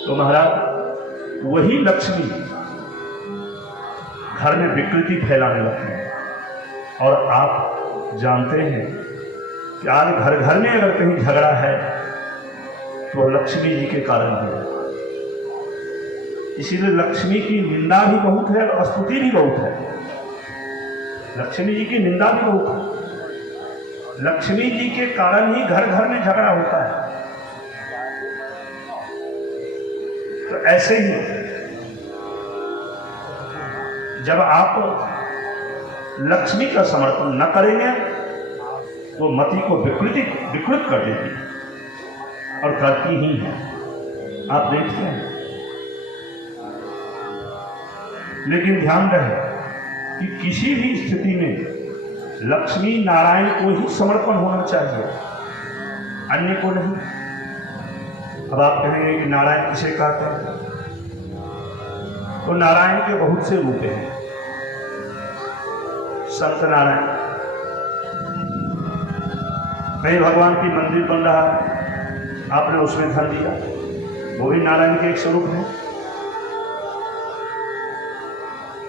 तो महाराज वही लक्ष्मी घर में विकृति फैलाने लगती है। और आप जानते हैं कि आज घर घर में अगर कहीं झगड़ा है तो लक्ष्मी जी के कारण है। इसीलिए लक्ष्मी की निंदा भी बहुत है और स्तुति भी बहुत है। लक्ष्मी जी की निंदा भी बहुत है। लक्ष्मी जी के कारण ही घर घर में झगड़ा होता है। तो ऐसे ही जब आप लक्ष्मी का समर्थन न करेंगे तो मति को विकृत कर देती है और करती ही है। आप देखते हैं। लेकिन ध्यान रहे कि किसी भी स्थिति में लक्ष्मी नारायण को ही समर्पण होना चाहिए, अन्य को नहीं। अब आप कहेंगे कि नारायण किसे कहते हैं? तो नारायण के बहुत से रूप हैं। संत नारायण, कहीं भगवान की मंदिर बन रहा है, आपने उसमें धन दिया, वो भी नारायण के एक स्वरूप है।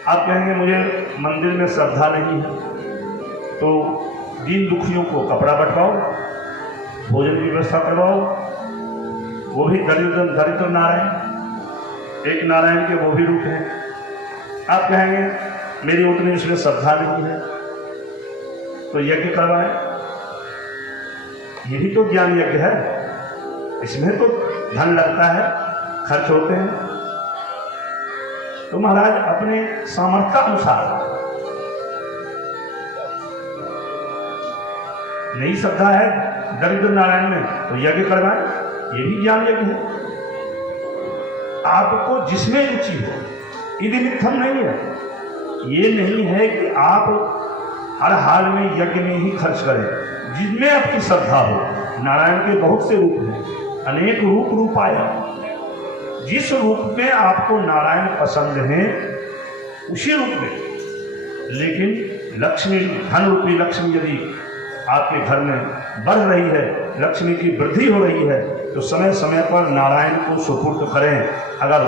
आप कहेंगे मुझे मंदिर में श्रद्धा नहीं है, तो दीन दुखियों को कपड़ा बंटवाओ, भोजन की व्यवस्था करवाओ, वो भी दरिद्र नारायण, एक नारायण के वो भी रूप हैं। आप कहेंगे मेरी उतनी उसमें श्रद्धा नहीं है, तो यज्ञ करवाएं। यही तो ज्ञान यज्ञ है, इसमें तो धन लगता है, खर्च होते हैं। तो महाराज अपने सामर्थ्य अनुसार नहीं श्रद्धा है दरिद्र नारायण में तो यज्ञ करवाएं, ये भी ज्ञान यज्ञ है। आपको जिसमें रुचि हो, यदि निमित्तम नहीं है। ये नहीं है कि आप हर हाल में यज्ञ में ही खर्च करें, जिसमें आपकी श्रद्धा हो। नारायण के बहुत से रूप हैं, अनेक रूप आया। जिस रूप में आपको नारायण पसंद है उसी रूप में। लेकिन लक्ष्मी, धन रूपी लक्ष्मी यदि आपके घर में बढ़ रही है, लक्ष्मी की वृद्धि हो रही है, तो समय समय पर नारायण को सुपुर्द करें। अगर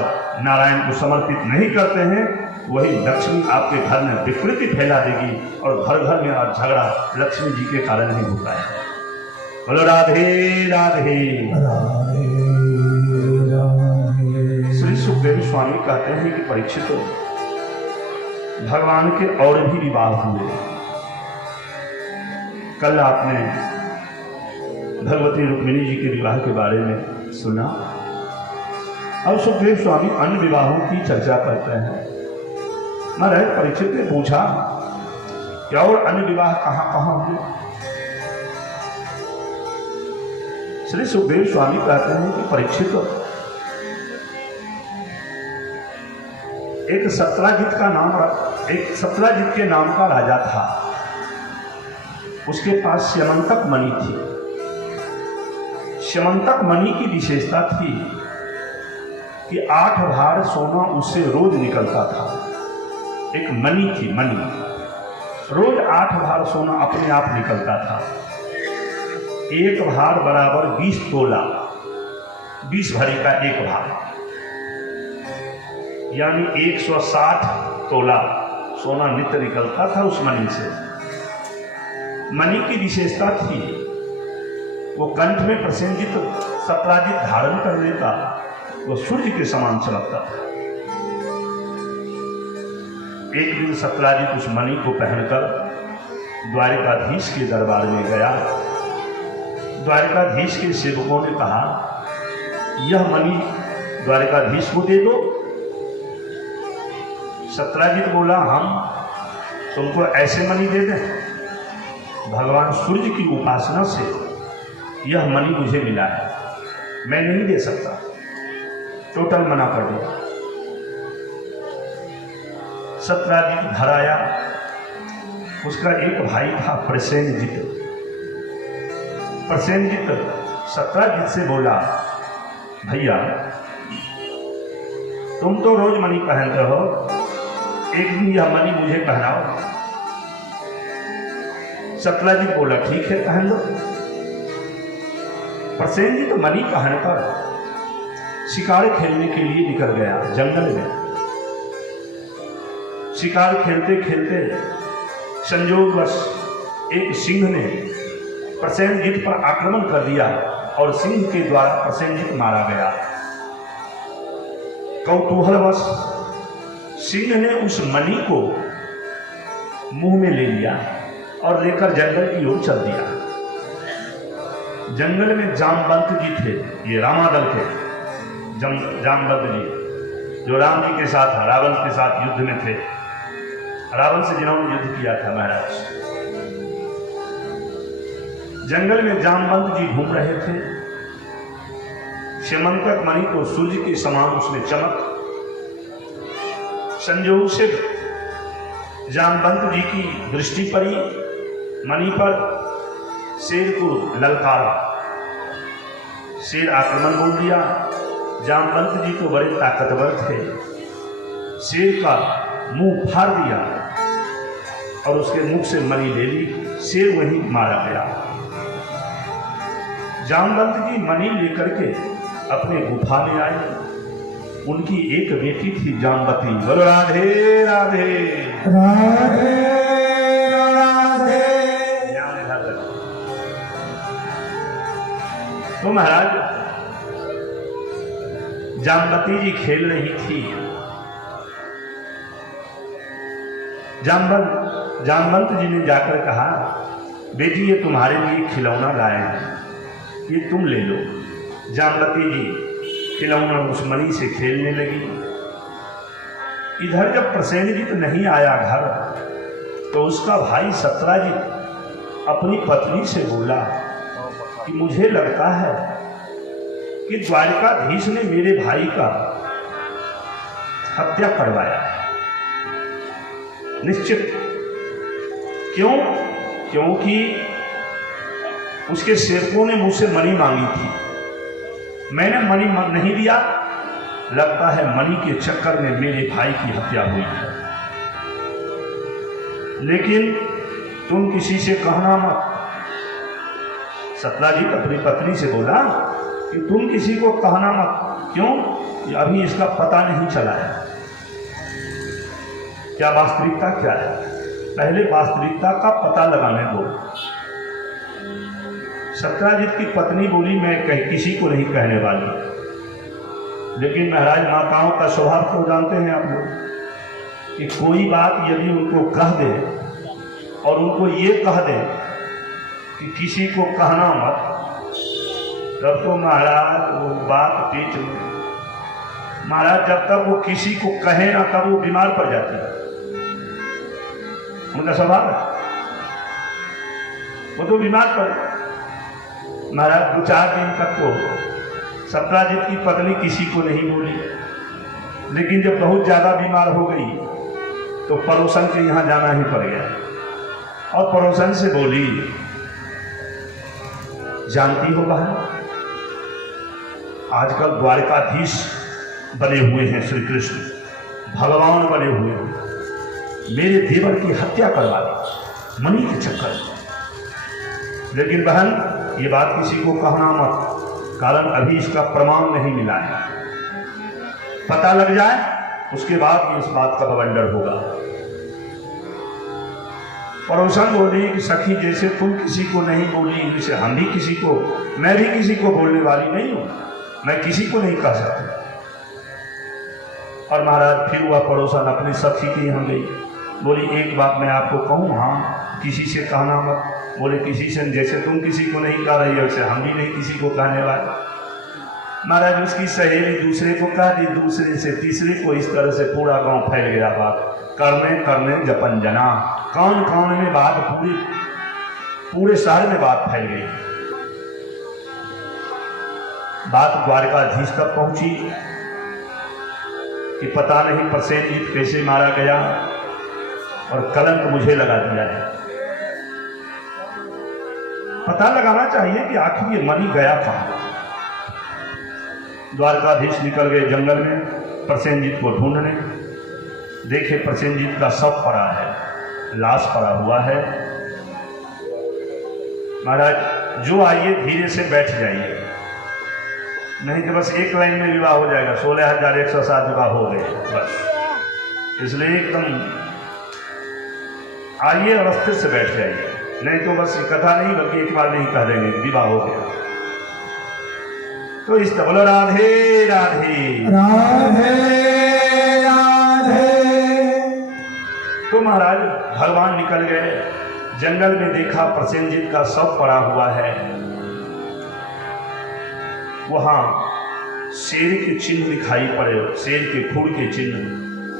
नारायण को समर्पित नहीं करते हैं, वही लक्ष्मी आपके घर में विकृति फैला देगी और घर घर में आज झगड़ा लक्ष्मी जी के कारण ही होता है। बोलो राधे राधे। श्री सुखदेव स्वामी कहते हैं कि परीक्षित, भगवान के और भी विवाह हुए। कल आपने भगवती रुक्मिणी जी के विवाह के बारे में सुना। अब सुखदेव स्वामी अन्य विवाहों की चर्चा करते हैं। महाराज परीक्षित ने पूछा कि और अन्य विवाह कहां कहां हुए? श्री सुखदेव स्वामी कहते हैं कि परीक्षित, एक सत्राजित के नाम का राजा था। उसके पास श्यमंतक मणि थी। श्यमंतक मणि की विशेषता थी कि 8 भार सोना उससे रोज निकलता था। एक मणि थी, मणि, रोज 8 भार सोना अपने आप निकलता था। एक भार बराबर 20 तोला, 20 भरी का एक भार, यानी 160 तोला सोना नित्य निकलता था उस मणि से। मणि की विशेषता थी वो कंठ में प्रसेनजित सत्राजित धारण कर लेता, वो सूर्य के समान चमकता था। एक दिन सत्राजित उस मणि को पहनकर द्वारिकाधीश के दरबार में गया। द्वारिकाधीश के सेवकों ने कहा, यह मणि द्वारिकाधीश को दे दो। सत्राजित बोला, हम तुमको ऐसे मणि दे दें? भगवान सूर्य की उपासना से यह मणि मुझे मिला है, मैं नहीं दे सकता। टोटल मना कर दिया। सत्राजित घर आया। उसका एक भाई था प्रसेनजित। प्रसेनजित सत्राजित से बोला, भैया तुम तो रोज मणि पहनते हो, एक दिन यह मणि मुझे पहनाओ। सत्राजित बोला, ठीक है पहन लो। प्रसेनजित मणि पहनकर शिकार खेलने के लिए निकल गया जंगल में। शिकार खेलते खेलते संयोगवश एक सिंह ने प्रसेनजीत पर आक्रमण कर दिया और सिंह के द्वारा प्रसेनजीत मारा गया। कौतूहलवश सिंह ने उस मणि को मुंह में ले लिया और लेकर जंगल की ओर चल दिया। जंगल में जामवंत जी थे, ये रामादल थे। जामवंत जी जो राम जी के साथ रावण के साथ युद्ध में थे, रावण से जिन्होंने युद्ध किया था महाराज। जंगल में जामवंत जी घूम रहे थे। श्यमंतक मणि को सूर्य के समान उसमें चमक। संयोग से जामवंत जी की दृष्टि पड़ी मणि पर। शेर को ललकारा, शेर आक्रमण बोल दिया। जामवंत जी तो बड़े ताकतवर थे, शेर का मुंह फाड़ दिया और उसके मुख से मणि ले ली। शेर वहीं मारा गया। जामवंत जी मणि लेकर के अपने गुफा में आए। उनकी एक बेटी थी जामवती। बोलो राधे राधे राधे राधे। तो महाराज जामवती जी खेल रही थी। जामवंत जी ने जाकर कहा, बेटी ये तुम्हारे लिए खिलौना लाए हैं, ये तुम ले लो। जामवती जी खिलौना उस मणि से खेलने लगी। इधर जब प्रसेनजीत नहीं आया घर, तो उसका भाई सत्राजित अपनी पत्नी से बोला कि मुझे लगता है कि द्वारिकाधीश ने मेरे भाई का हत्या करवाया है, निश्चित। क्यों? क्योंकि उसके सेवकों ने मुझसे मणि मांगी थी, मैंने मणि नहीं दिया। लगता है मणि के चक्कर में मेरे भाई की हत्या हुई है। लेकिन तुम किसी से कहना मत। सत्राजित अपनी पत्नी से बोला कि तुम किसी को कहना मत। क्यों? अभी इसका पता नहीं चला है क्या वास्तविकता क्या है। पहले वास्तविकता का पता लगाने दो। सत्राजित की पत्नी बोली, मैं किसी को नहीं कहने वाली। लेकिन महाराज माताओं का स्वभाव तो जानते हैं आप लोग कि कोई बात यदि उनको कह दे और उनको ये कह दे कि किसी को कहना मत, तब तो महाराज वो बात पीठ में। महाराज जब तक वो किसी को कहे ना तब वो बीमार पड़ जाती है। उनका स्वभाव है, वो तो बीमार पड़। महाराज 2-4 दिन तक तो सत्राजित की पत्नी किसी को नहीं बोली। लेकिन जब बहुत ज्यादा बीमार हो गई तो पड़ोसन के यहाँ जाना ही पड़ गया और पड़ोसन से बोली, जानती हो बहन, आजकल द्वारिकाधीश बने हुए हैं श्री कृष्ण, भगवान बने हुए हैं, मेरे देवर की हत्या करवा दी मणि के चक्कर में। लेकिन बहन ये बात किसी को कहना मत, कारण अभी इसका प्रमाण नहीं मिला है। पता लग जाए उसके बाद इस बात का बवंडर होगा। पड़ोसन बोली कि सखी जैसे तुम किसी को नहीं बोली, वैसे हम भी किसी को, मैं भी किसी को बोलने वाली नहीं हूं, मैं किसी को नहीं कह सकती। और महाराज फिर वह पड़ोसन अपनी सखी के यहाँ गई। बोली, एक बात मैं आपको कहूँ, हाँ किसी से कहना मत। बोले, किसी से? जैसे तुम किसी को नहीं कह रही हो वैसे हम भी नहीं किसी को कहने वाले। महाराज उसकी सहेली दूसरे को कह दी, दूसरे से तीसरे को, इस तरह से पूरा गांव फैल गया बात। करने करने जपन जना, कान कान में बात पूरे शहर में बात फैल गई। बात द्वारिकाधीश तक पहुंची कि पता नहीं प्रसेनजीत कैसे मारा गया और कलंक मुझे लगा दिया है। पता लगाना चाहिए कि आखिर ये मणि गया कहां। द्वारकाधीश निकल गए जंगल में प्रसेनजीत को ढूंढने। देखे प्रसेनजीत का शव पड़ा है, लाश पड़ा हुआ है। महाराज जो आइए धीरे से बैठ जाइए। नहीं तो बस एक लाइन में विवाह हो जाएगा, 16,107 विवाह हो गए बस। इसलिए एकदम आइए और स्थिर से बैठ जाइए, नहीं तो बस कथा नहीं बल्कि एक बार नहीं कह देंगे विवाह हो गया। तो इस बोलो राधे राधे राधे राधे। तो महाराज भगवान निकल गए, जंगल में देखा प्रसेनजीत का शव पड़ा हुआ है, वहां शेर के चिन्ह दिखाई पड़े, शेर के खुर के चिन्ह।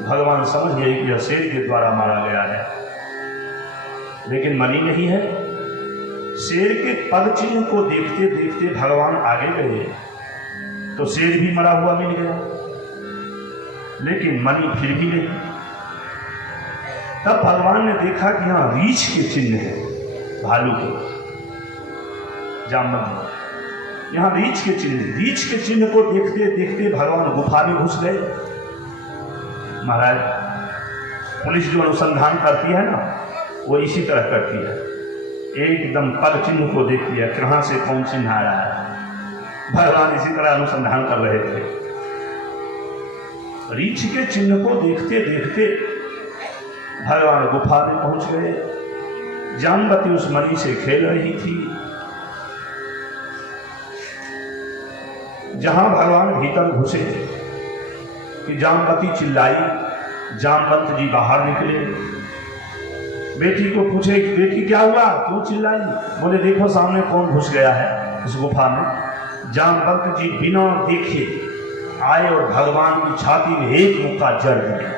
भगवान समझ गए कि यह शेर के द्वारा मारा गया है, लेकिन मणि नहीं है। शेर के पग चिन्ह को देखते देखते भगवान आगे गए तो शेर भी मरा हुआ मिल गया, लेकिन मणि फिर भी नहीं। तब भगवान ने देखा कि यहाँ रीछ के चिन्ह है, भालू के, जामवंत, यहाँ रीछ के चिन्ह को देखते देखते भगवान गुफा में घुस गए। महाराज पुलिस जो अनुसंधान करती है ना, वो इसी तरह करती है, एकदम पग चिन्ह को देखती है कहाँ से कौन चिन्ह आ रहा है। भगवान इसी तरह अनुसंधान कर रहे थे। रीछ के चिन्ह को देखते देखते भगवान गुफा में पहुंच गए। जामवती उस मणि से खेल रही थी। जहां भगवान भीतर घुसे कि जामवती चिल्लाई, जामवंत जी बाहर निकले, बेटी को पूछे बेटी क्या हुआ, क्यों चिल्लाई? बोले देखो सामने कौन घुस गया है उस गुफा में। जामवंत जी बिना देखे आए और भगवान की छाती में एक मुक्का जड़ दिया।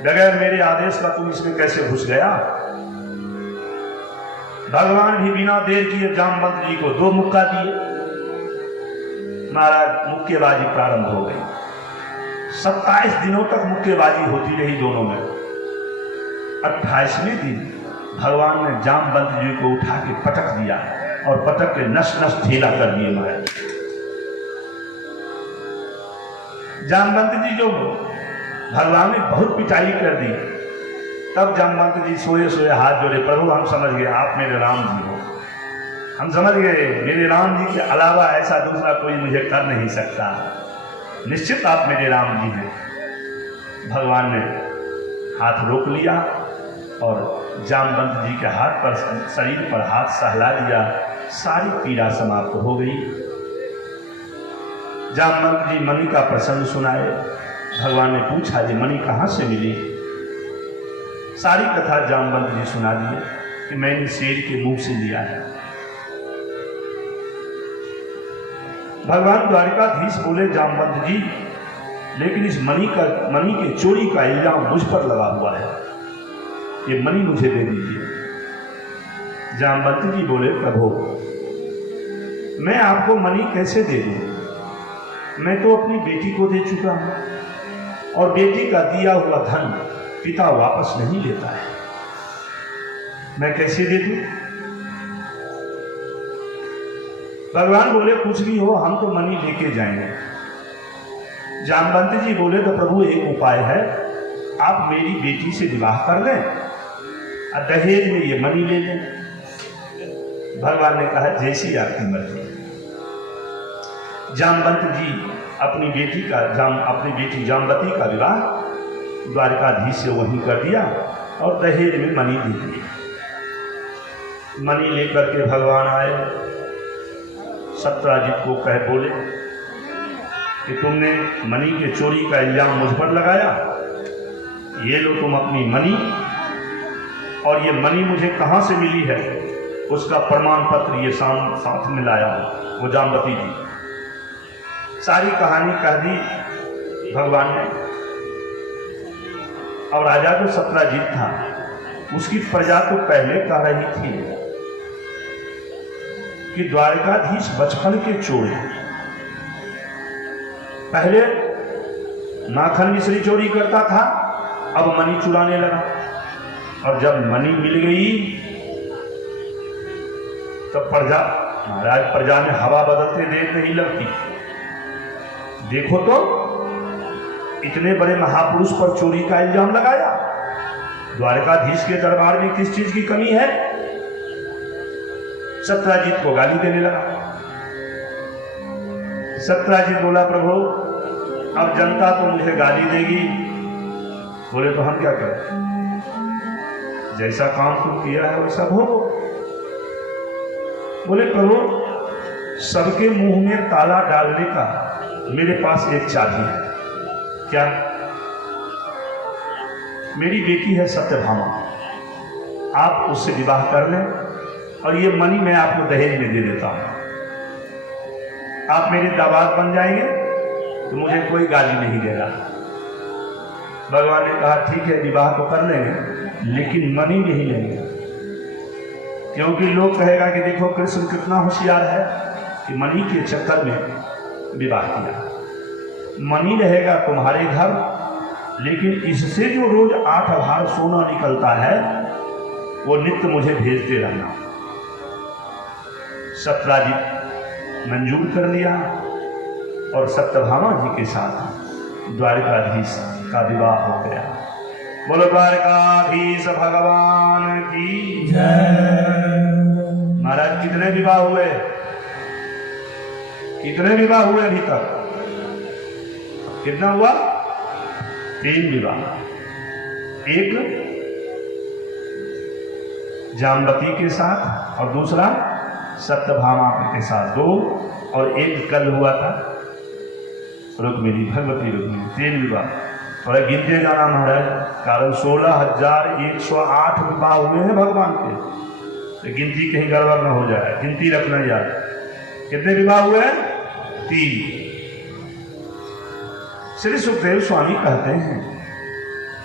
बगैर मेरे आदेश का तुम इसमें कैसे घुस गया? भगवान भी बिना देर किए जामवंत जी को 2 मुक्का दिए। महाराज मुक्केबाजी प्रारंभ हो गई। 27 दिनों तक मुक्केबाजी होती रही दोनों में। 28वें दिन भगवान ने जामवंत जी को उठा के पटक दिया और पटक के नस नस ढीला कर दिए। महाराज जामवंत जी जो भगवान ने बहुत पिटाई कर दी, तब जामवंत जी सोए सोए हाथ जोड़े, प्रभु हम समझ गए आप मेरे राम जी हो, हम समझ गए मेरे राम जी के अलावा ऐसा दूसरा कोई मुझे कर नहीं सकता, निश्चित आप मेरे राम जी हैं। भगवान ने हाथ रोक लिया और जामवंत जी के हाथ पर, शरीर पर हाथ सहला दिया। सारी पीड़ा समाप्त हो गई। जामवंत जी मणि का प्रसंग सुनाए। भगवान ने पूछा ये मणि कहाँ से मिली? सारी कथा जामवंत जी सुना दिए कि मैंने शेर के मुंह से लिया है। भगवान द्वारिकाधीश बोले जामवंत जी, लेकिन इस मणि के चोरी का इल्जाम मुझ पर लगा हुआ है, ये मणि मुझे दे दीजिए। जामवंत जी बोले प्रभु मैं आपको मणि कैसे दे दूं? मैं तो अपनी बेटी को दे चुका हूं और बेटी का दिया हुआ धन पिता वापस नहीं लेता है, मैं कैसे दे दूं? भगवान बोले कुछ भी हो हम तो मणि लेके जाएंगे। जामवंत जी बोले तो प्रभु एक उपाय है, आप मेरी बेटी से विवाह कर लें और दहेज में ये मणि ले लें। भगवान ने कहा जैसी आपकी मर्जी। जामवंत जी अपनी बेटी जामवती का विवाह द्वारिकाधीश से वहीं कर दिया और दहेज में मणि दे दिए। मणि लेकर के भगवान आए, सत्यजित को कह बोले कि तुमने मणि के चोरी का इल्जाम मुझ पर लगाया, ये लो तुम अपनी मणि, और ये मणि मुझे कहाँ से मिली है उसका प्रमाण पत्र ये साथ में लाया हूँ। वो जामवती जी सारी कहानी कह दी भगवान ने। और राजा जो सत्यजित था उसकी प्रजा तो पहले कह रही थी कि द्वारिकाधीश बचपन के चोर हैं। पहले माखन मिश्री चोरी करता था, अब मणि चुराने लगा, और जब मणि मिल गई तब प्रजा में हवा बदलते देर नहीं लगती। देखो तो इतने बड़े महापुरुष पर चोरी का इल्जाम लगाया, द्वारकाधीश के दरबार में किस चीज की कमी है? सत्यजित को गाली देने लगा। सत्यराजीत बोला प्रभु अब जनता तो मुझे गाली देगी। बोले तो हम क्या करें, जैसा काम तुम किया है वैसा भोगो। बोले प्रभु सबके मुंह में ताला डालने का मेरे पास एक चाबी है। क्या? मेरी बेटी है सत्यभामा, आप उससे विवाह कर लें और ये मनी मैं आपको दहेज में दे देता हूं। आप मेरे दामाद बन जाएंगे तो मुझे कोई गाली नहीं देगा। भगवान ने कहा ठीक है विवाह तो कर लेंगे लेकिन मनी नहीं लेंगे, क्योंकि लोग कहेगा कि देखो कृष्ण कितना होशियार है कि मनी के चक्कर में विवाह किया। मनी रहेगा तुम्हारे घर, लेकिन इससे जो रोज 8 भार सोना निकलता है वो नित्य मुझे भेजते रहना। सत्यराजीत मंजूर कर लिया और सत्यभामा जी के साथ द्वारकाधीश का विवाह हो गया। बोलो द्वारकाधीश भगवान की जय। महाराज कितने विवाह हुए? कितने विवाह हुए अभी तक? कितना हुआ? 3 विवाह। एक जामवती के साथ और दूसरा सत्यभामा के साथ 2, और एक कल हुआ था रुक्मिणी, भगवती रुक्मिणी। 3 विवाह। और गिनते जाना महाराज, कारण 16,108 विवाह हुए हैं भगवान के, तो गिनती कहीं गड़बड़ न हो जाए, गिनती रखना याद। कितने विवाह हुए हैं? 3। श्री सुखदेव स्वामी कहते हैं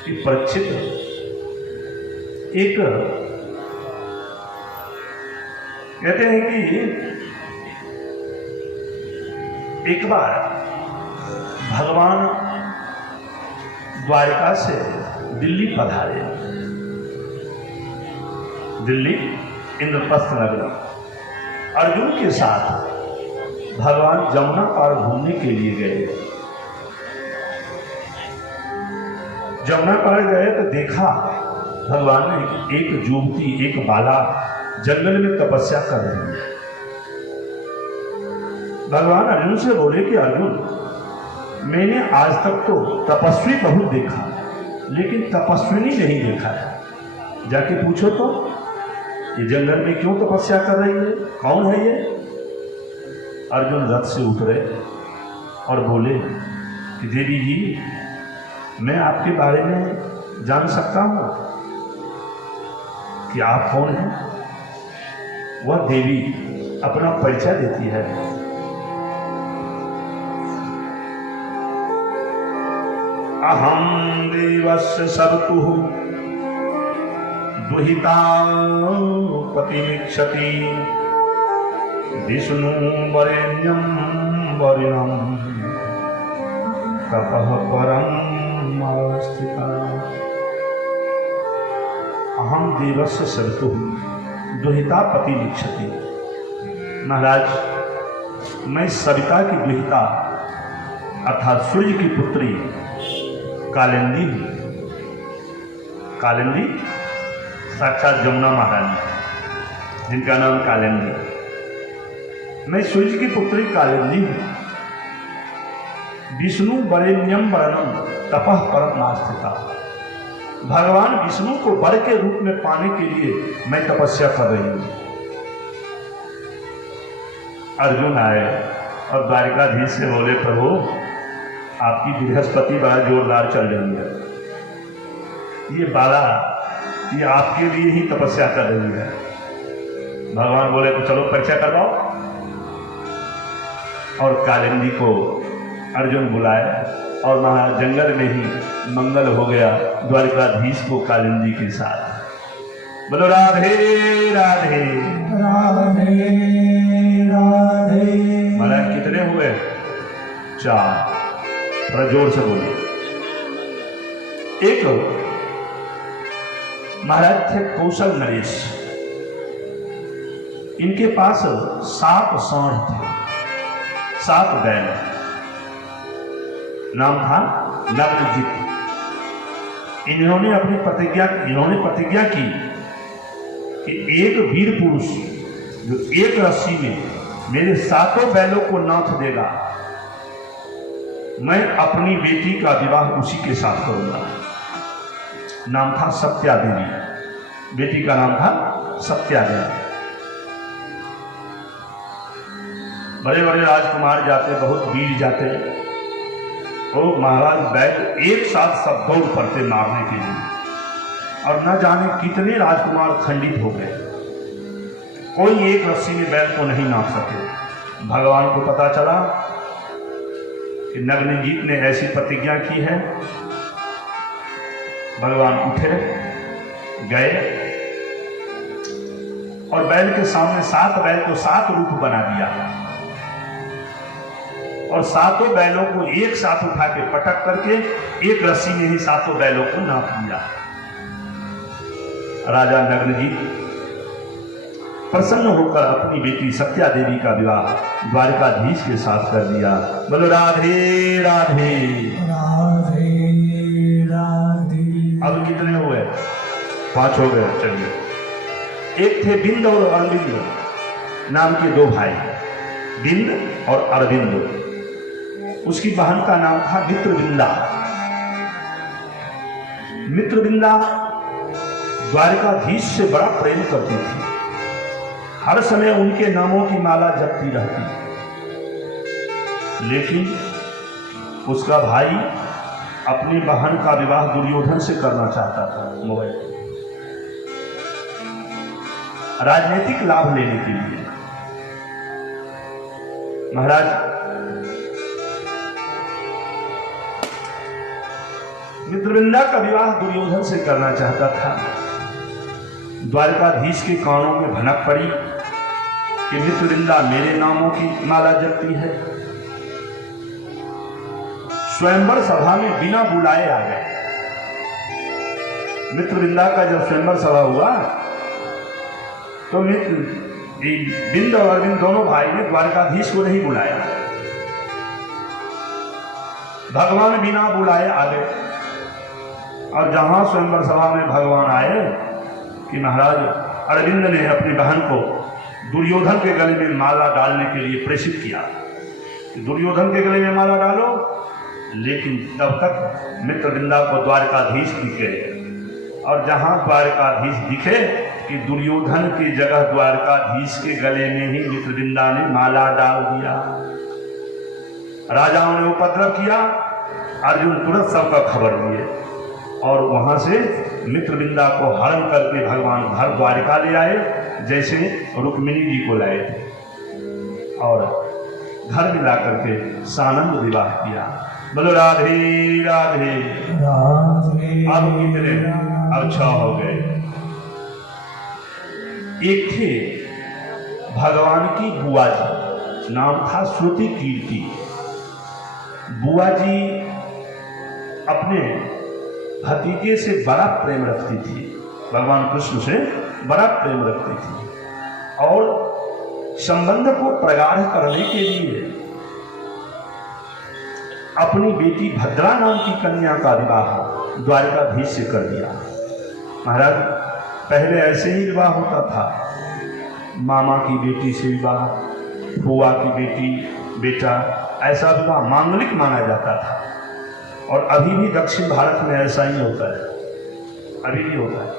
कि परीक्षित एक कहते हैं कि एक बार भगवान द्वारका से दिल्ली पधारे। दिल्ली इंद्रप्रस्थ नगर। अर्जुन के साथ भगवान जमुना पार घूमने के लिए गए। जमुना पार गए तो देखा भगवान ने एक युवती, एक बाला जंगल में तपस्या कर रही है। भगवान अर्जुन से बोले कि अर्जुन मैंने आज तक तो तपस्वी बहुत देखा लेकिन तपस्विनी नहीं देखा है, जाके पूछो तो ये जंगल में क्यों तपस्या कर रही है, कौन है ये? अर्जुन रथ से उतरे और बोले कि देवी जी मैं आपके बारे में जान सकता हूं कि आप कौन हैं? वह देवी अपना परिचय देती है। अहम देवस्य सर्तुः दुहिता पतिमिच्छति विष्णु वरेण्यं वरिणं तपः परम स्थिता। अहम देवस्य सर्तुः दुहिता पतिमिच्छति। महाराज मैं सविता की दुहिता अर्थात सूर्य की पुत्री कालिंदी हूँ। कालिंदी साक्षात जमुना महारानी जिनका नाम कालिंदी। मैं सूर्य की पुत्री कालिंदी हूँ। विष्णु वरेण्यम वरणम तपः परमास्थिता। भगवान विष्णु को वर के रूप में पाने के लिए मैं तपस्या कर रही हूँ। अर्जुन आए और द्वारकाधीश से बोले प्रभु आपकी बृहस्पति बड़ा जोरदार चल रही है, ये बाला ये आपके लिए ही तपस्या कर रही है। भगवान बोले तो चलो परीक्षा करवाओ। और कालिंदी को अर्जुन बुलाए और महाराज जंगल में ही मंगल हो गया द्वारकाधीश को कालिंदी के साथ। बोलो राधे राधे राधे राधे। महाराज कितने हुए? 4। थोड़ा जोर से बोलिए। एक महाराज थे कौशल नरेश। इनके पास 7 सांड थे, 7 बैल। नाम था नवजीत। इन्होंने प्रतिज्ञा की कि एक वीर पुरुष जो एक रस्सी में मेरे 7 बैलों को नाथ देगा मैं अपनी बेटी का विवाह उसी के साथ करूंगा। नाम था सत्या देवी, बेटी का नाम था सत्या देवी। बड़े बड़े राजकुमार जाते, बहुत वीर जाते, और महाराज बैल एक साथ सब दौड़ पड़ते मारने के लिए, और न जाने कितने राजकुमार खंडित हो गए। कोई एक रस्सी में बैल को नहीं नाप सके। भगवान को पता चला कि नग्नजीत ने ऐसी प्रतिज्ञा की है। भगवान उठे, गए, और बैल के सामने 7 बैल को 7 रूप बना दिया, और 7 बैलों को एक साथ उठा के पटक करके एक रस्सी में ही 7 बैलों को नाप दिया। राजा नग्नजीत प्रसन्न होकर अपनी बेटी सत्या देवी का विवाह द्वारकाधीश के साथ कर दिया। बोलो राधे राधे राधे राधे। अब कितने हुए? 5 हो गए। चलिए, एक थे बिंद और अरविंद नाम के 2 भाई, बिंद और अरविंद। उसकी बहन का नाम था मित्रविंदा। मित्रविंदा द्वारकाधीश से बड़ा प्रेम करती थी, हर समय उनके नामों की माला जपती रहती। लेकिन उसका भाई अपनी बहन का विवाह दुर्योधन से करना चाहता था, राजनीतिक लाभ लेने के लिए। महाराज मित्रविंदा का विवाह दुर्योधन से करना चाहता था। द्वारकाधीश के कानों में भनक पड़ी कि मित्रविंदा मेरे नामों की माला जपती है। स्वयंवर सभा में बिना बुलाए आ गए। मित्रविंदा का जब स्वयंवर सभा हुआ तो बिंद और अरविंद दोनों भाई ने द्वारकाधीश को नहीं बुलाया, भगवान बिना बुलाए आ गए। और जहां स्वयंवर सभा में भगवान आए कि महाराज अरविंद ने अपनी बहन को दुर्योधन के गले में माला डालने के लिए प्रेषित किया कि दुर्योधन के गले में माला डालो। लेकिन तब तक मित्रविंदा को द्वारकाधीश दिखे, और जहां द्वारकाधीश दिखे कि दुर्योधन की जगह द्वारकाधीश के गले में ही मित्रविंदा ने माला डाल दिया। राजाओं ने उपद्रव किया। अर्जुन तुरंत सबका खबर दिए, और वहां से मित्रविंदा को हरण करके भगवान घर द्वारिका ले आए, जैसे रुक्मिणी जी को लाए थे, और घर में ला करके सानंद विवाह किया। बोलो राधे राधे राधे। अब कितने? अब 6 हो गए। एक थे भगवान की बुआ जी, नाम था श्रुति कीर्ति। बुआ जी अपने भतीजे से बड़ा प्रेम रखती थी, भगवान कृष्ण से बड़ा प्रेम रखती थी, और संबंध को प्रगाढ़ करने के लिए अपनी बेटी भद्रा नाम की कन्या का विवाह द्वारकाधीश से कर दिया। महाराज पहले ऐसे ही विवाह होता था, मामा की बेटी से विवाह, बुआ की बेटी बेटा, ऐसा विवाह मांगलिक माना जाता था। और अभी भी दक्षिण भारत में ऐसा ही होता है, अभी भी होता है।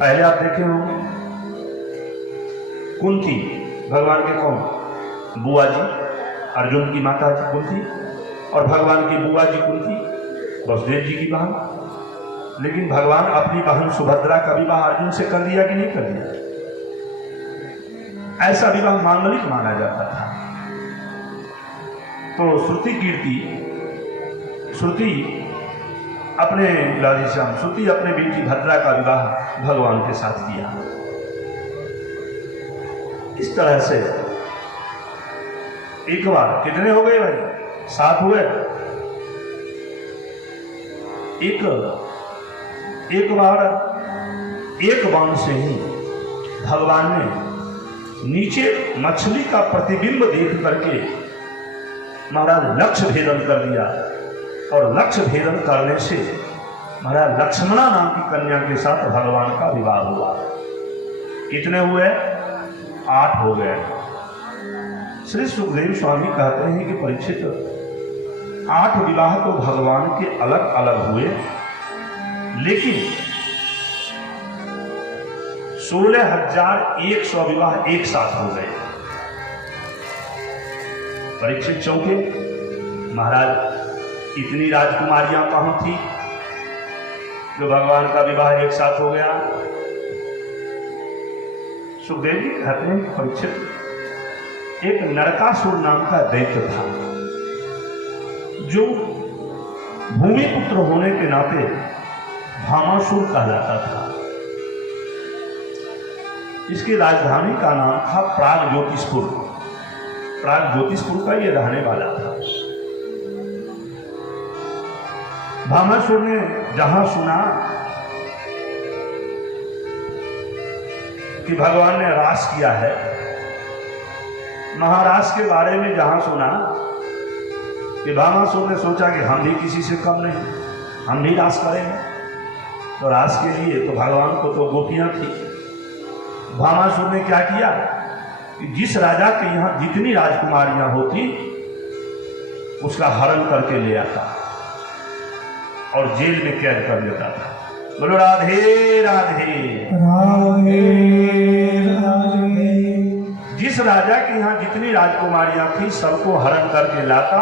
पहले आप देखे होंगे कुंती भगवान के कौन? बुआ जी, अर्जुन की माता जी कुंती, और भगवान की बुआ जी कुंती वसुदेव जी की बहन। लेकिन भगवान अपनी बहन सुभद्रा का विवाह अर्जुन से कर दिया कि नहीं कर दिया? ऐसा विवाह मांगलिक माना जाता था। तो श्रुति कीर्ति, श्रुति अपने राधेश्याम, श्रुति अपने बेटी भद्रा का विवाह भगवान के साथ किया। इस तरह से एक बार कितने हो गए भाई? 7 हुए। एक बार एक बाण से ही भगवान ने नीचे मछली का प्रतिबिंब देख करके महाराज लक्ष्य भेदन कर दिया, और लक्ष्य भेदन करने से महाराज लक्ष्मणा नाम की कन्या के साथ भगवान का विवाह हुआ। कितने हुए? 8 हो गए। श्री सुखदेव स्वामी कहते हैं कि परीक्षित 8 विवाह तो भगवान के अलग अलग हुए, लेकिन 16,100 विवाह एक साथ हो गए। परीक्षित चौंके, महाराज इतनी राजकुमारियां कहाँ थी जो भगवान का विवाह एक साथ हो गया? सुखदेव जी कहते हैं कि परीक्षित, एक नरकासुर नाम का दैत्य था जो भूमि पुत्र होने के नाते भामासुर कहलाता था। इसकी राजधानी का नाम था प्रागज्योतिषपुर। प्रागज्योतिषपुर का ये रहने वाला था। भामासुर ने जहां सुना कि भगवान ने रास किया है, महाराज के बारे में जहां सुना कि भामासुर ने सोचा कि हम भी किसी से कम नहीं, हम भी रास करेंगे। तो रास के लिए तो भगवान को तो गोपियां थी। भामासुर ने क्या किया कि जिस राजा के यहाँ जितनी राजकुमारियां होती उसका हरण करके ले आता और जेल में कैद कर देता था। बोलो राधे राधे राधे राधे। जिस राजा के यहाँ जितनी राजकुमारियां थी सबको हरण करके लाता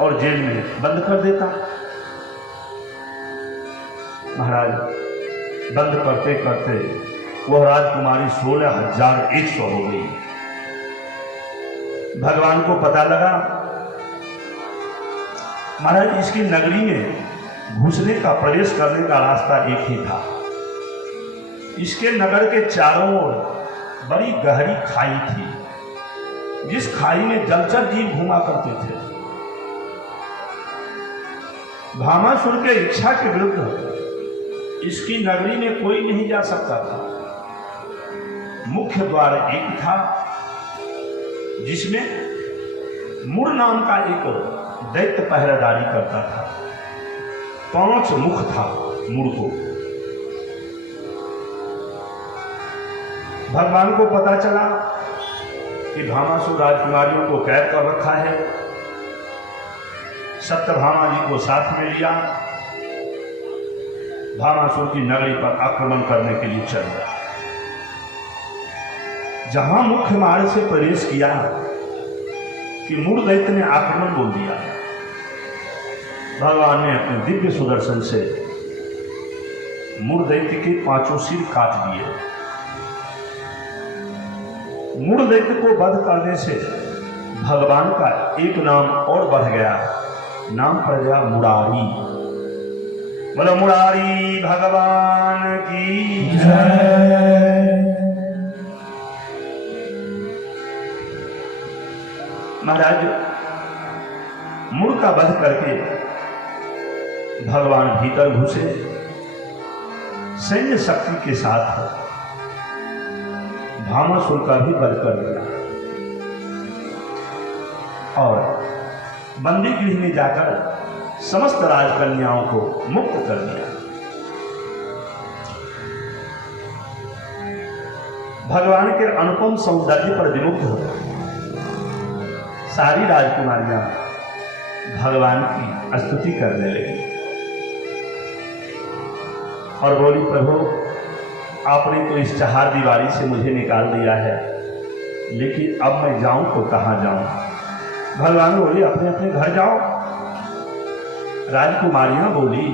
और जेल में बंद कर देता। महाराज बंद करते करते वह राजकुमारी 16,100 हो गई। भगवान को पता लगा महाराज इसकी नगरी में घुसने का, प्रवेश करने का रास्ता एक ही था। इसके नगर के चारों ओर बड़ी गहरी खाई थी, जिस खाई में जलचर जीव घुमा करते थे। भामासुर के इच्छा के विरुद्ध इसकी नगरी में कोई नहीं जा सकता था। मुख्य द्वार एक था जिसमें मुड़ नाम का एक दैत्य पहरेदारी करता था। 5 मुख था मुड़ को। भगवान को पता चला कि भामासुर राजकुमारियों को कैद कर रखा है। सत्यभामा जी को साथ में लिया, भामासुर की नगरी पर आक्रमण करने के लिए चल गया। जहां मुख्य मार्ग से प्रवेश किया कि मुड़ दैत्य ने आक्रमण बोल दिया। भगवान ने अपने दिव्य सुदर्शन से मुड़ दैत्य के 5 सिर काट दिए। मुड़ दैत्य को वध करने से भगवान का एक नाम और बढ़ गया, नाम पड़ गया मुरारी। बोलो मुरारी भगवान की जय। महाराज मुड़ का वध करके भगवान भीतर घुसे, सैन्य शक्ति के साथ भामासुर का भी वध कर दिया और बंदी गृह में जाकर समस्त राजकन्याओं को मुक्त कर दिया। भगवान के अनुपम सौंदर्य पर विमुग्ध हो सारी राजकुमारियां भगवान की स्तुति करने लगी और बोली, प्रभु आपने तो इस चहार दीवारी से मुझे निकाल दिया है, लेकिन अब मैं जाऊं तो कहां जाऊं? भगवान बोले, अपने अपने घर जाओ। राजकुमारियां बोली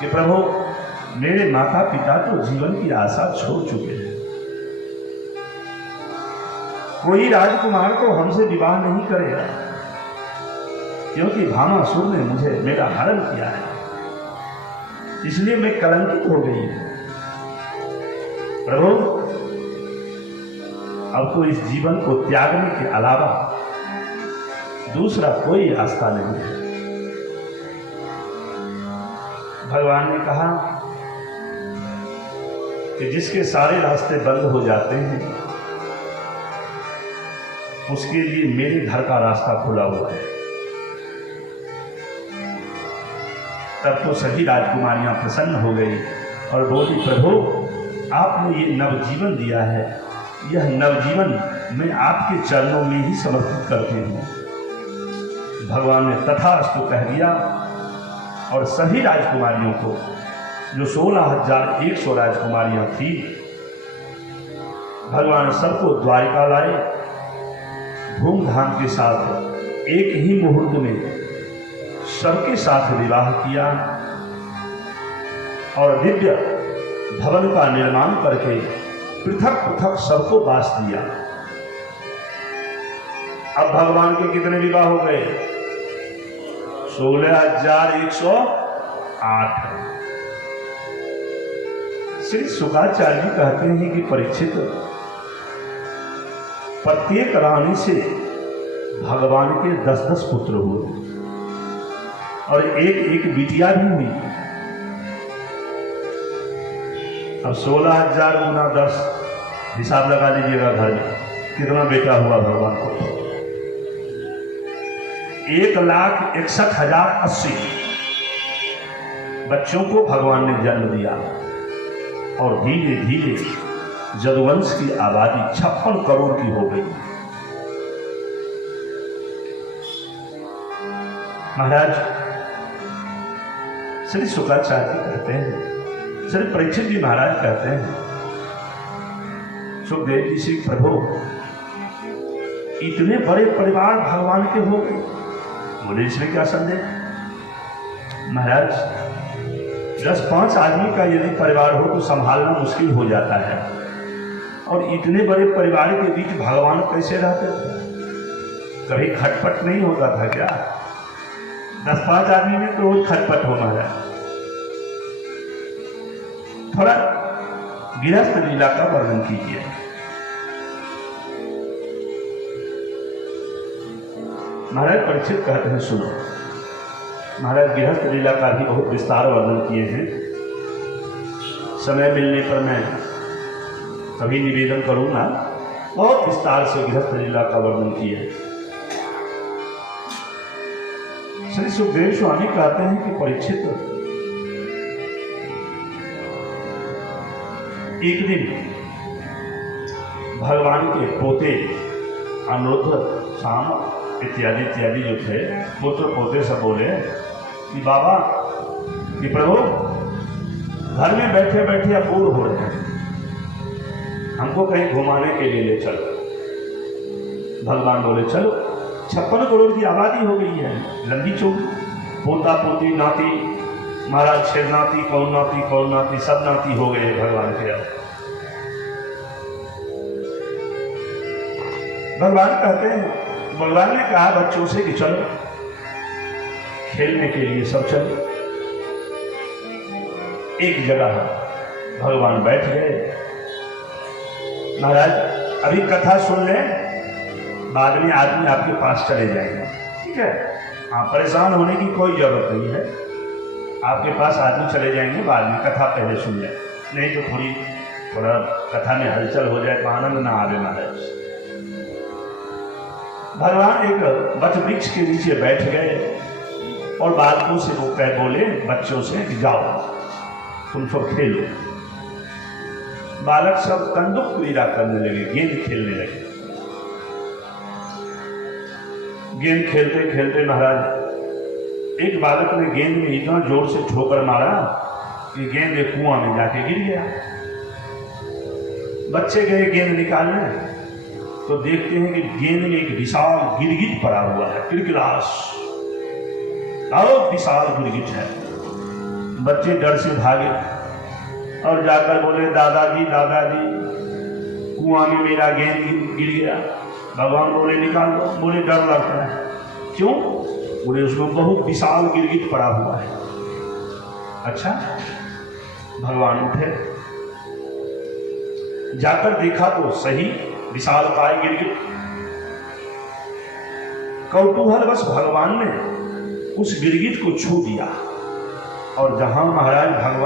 कि प्रभु मेरे माता पिता तो जीवन की आशा छोड़ चुके हैं, कोई राजकुमार तो हमसे विवाह नहीं करेगा, क्योंकि भामासुर ने मुझे मेरा हरण किया है, इसलिए मैं कलंकित हो गई हूं। प्रभु अब तो इस जीवन को त्यागने के अलावा दूसरा कोई रास्ता नहीं है। भगवान ने कहा कि जिसके सारे रास्ते बंद हो जाते हैं उसके लिए मेरे घर का रास्ता खुला हुआ है। तब तो सभी राजकुमारियां प्रसन्न हो गई और बोली, प्रभु आपने ये नवजीवन दिया है, यह नवजीवन मैं आपके चरणों में ही समर्पित करती हूँ। भगवान ने तथास्तु कह दिया और सभी राजकुमारियों को, जो 16,100 राजकुमारियां थी, भगवान सबको द्वारिका लाए। धूमधाम के साथ एक ही मुहूर्त में सबके साथ विवाह किया और दिव्य भवन का निर्माण करके पृथक पृथक सबको बास दिया। अब भगवान के कितने विवाह हो गए? 16,108। श्री शुक्राचार्य जी कहते हैं कि परीक्षित, प्रत्येक रानी से भगवान के 10-10 पुत्र हुए और एक एक बिटिया भी हुई। अब 16,000 गुना 10 हिसाब लगा लीजिएगा घर में कितना बेटा हुआ भगवान को। 1,61,080 बच्चों को भगवान ने जन्म दिया और धीरे धीरे यदुवंश की आबादी 56 करोड़ की हो गई। महाराज श्री शुक्राचार्य कहते हैं, श्री परीक्षित जी महाराज कहते हैं, सुखदेव जी से, प्रभु इतने बड़े परिवार भगवान के हो गए, बोले इसमें क्या संदेह? महाराज 10-5 आदमी का यदि परिवार हो तो संभालना मुश्किल हो जाता है, और इतने बड़े परिवार के बीच भगवान कैसे रहते थे? कभी खटपट नहीं होता था क्या? 10-5 आदमी में तो रोज खटपट होना है। थोड़ा गृहस्थ लीला का वर्णन कीजिए। महाराज परीक्षित कहते हैं, सुनो। महाराज गृहस्थ लीला का भी बहुत विस्तार वर्णन किए हैं। समय मिलने पर मैं कभी निवेदन करूंगा, बहुत विस्तार से गृहस्थ लीला का वर्णन किए। श्री सुखदेव स्वामी कहते हैं कि परीक्षित, एक दिन भगवान के पोते अनुरुद्ध, शाम इत्यादि इत्यादि जो थे, पुत्र पोते सब बोले कि बाबा, कि प्रभु घर में बैठे बैठे अब बोर हो रहे हैं, हमको कहीं घुमाने के लिए ले चलो। भगवान बोले चलो। 56 करोड़ की आबादी हो गई है, लंबी चौड़ी, पोता पोती नाती, महाराज छेद नाती, कौन नाती सब नाती हो गए भगवान के। भगवान कहते हैं, भगवान ने कहा बच्चों से कि चलो खेलने के लिए सब चले। एक जगह भगवान बैठ गए। महाराज अभी कथा सुन लें, बाद में आदमी आपके पास चले जाएंगे, ठीक है? आप परेशान होने की कोई जरूरत नहीं है। आपके पास आदमी चले जाएंगे, बाद में कथा पहले सुन लें, नहीं तो थोड़ा कथा में हलचल हो जाए तो आनंद ना आवे। महाराज भगवान एक वट वृक्ष के नीचे बैठ गए और बालकों से वो कह बोले बच्चों से कि जाओ तुम सब खेलो। बालक सब कंदुक क्रीड़ा करने लगे, गेंद खेलने लगे। गेंद खेलते खेलते महाराज एक बालक ने गेंद में इतना जोर से ठोकर मारा कि गेंद एक कुआं में जाके गिर गया। बच्चे गए गेंद निकालने तो देखते हैं कि गेंद में एक विशाल गिरगिट पड़ा हुआ है, किलकिलास, बहुत विशाल गिरगिट है। बच्चे डर से भागे और जाकर बोले दादाजी कुआं में मेरा गेंद गिर गया। भगवान बोले निकाल दो। बोले डर लगता है। क्यों? बोले उसमें बहुत विशाल गिरगिट पड़ा हुआ है। अच्छा। भगवान उठे, जाकर देखा तो सही विशाल काय गिरगिट। कौतूहलवश भगवान ने उस गिरगिट को छू दिया और जहां महाराज भगवान